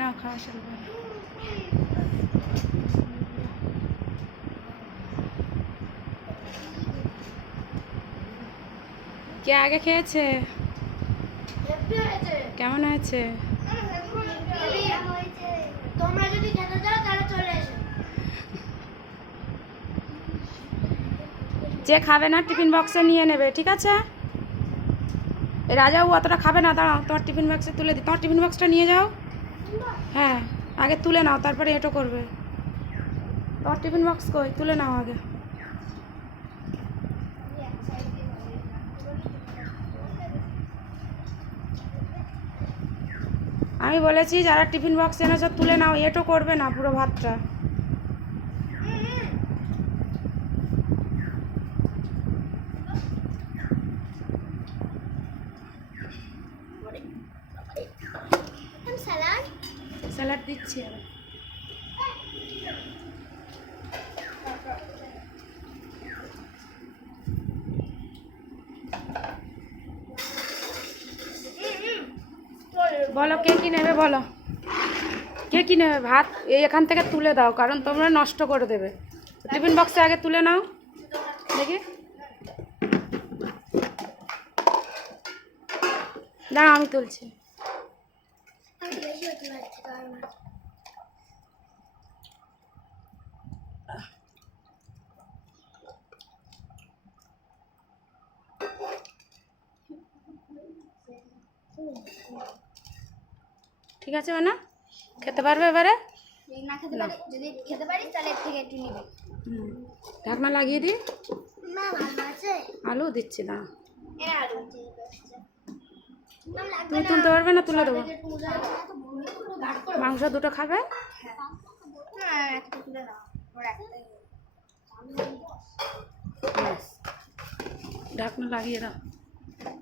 না খাওয়া শুরু করে। কে আগে খেয়েছে? কেমন হয়েছে? তোমরা যদি খেতে চাও তাহলে চলে এসো। যে খাবে না টিফিন বক্সে নিয়ে নেবে, ঠিক আছে? এই রাজাবাবু অতটা খাবে না, দাঁড়াও তোমার টিফিন বক্সে তুলে দিই। তোমার টিফিন বক্সটা নিয়ে যাও। হ্যাঁ, আগে তুলে নাও, তারপরে এটো করবে। তোমার টিফিন বক্স কই? তুলে নাও আগে। আমি বলেছি যারা টিফিন বক্স এনেছো তুলে নাও, এটো করবে না পুরো ভাতটা। স্যালাড স্যালাড দিচ্ছি আবার। বলো কে কি নেবে, বলো কে কি নেবে ভাত? এই এখান থেকে তুলে দাও, কারণ তোমরা নষ্ট করে দেবে। টিফিন বক্সে আগে তুলে নাও দেখি। দাঁড়াও আমি তুলছি। ঠিক আছে না? খেতে পারবে এবারে? না খেতে পারি, যদি খেতে পারি তাহলে এর থেকে একটু নিবি। ঢাকনা লাগিয়ে দিই। না ভালো আছে। আলু দিচ্ছি, দাঁড়া। এর আলু তুমি তুলতে পারবে না? তুলে দেবো। মাংস দুটো খাবে? হ্যাঁ একটা তুলে দাও। ঢাকনা লাগিয়ে দাও।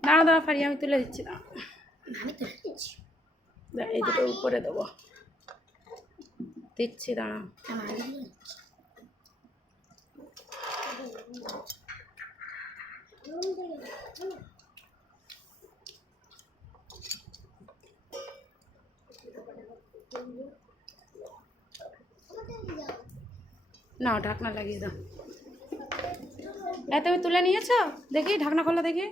দাঁড়া দাঁড়া ফারি, আমি তুলে দিচ্ছি। না আমি তুলে দিচ্ছি। এই দুটো উপরে দেবো, দিচ্ছি, দাঁড়া। না ঢাকনা লাগিয়ে দাও। তুমি তুলে নিয়েছো? দেখি ঢাকনা খোলা দেখি।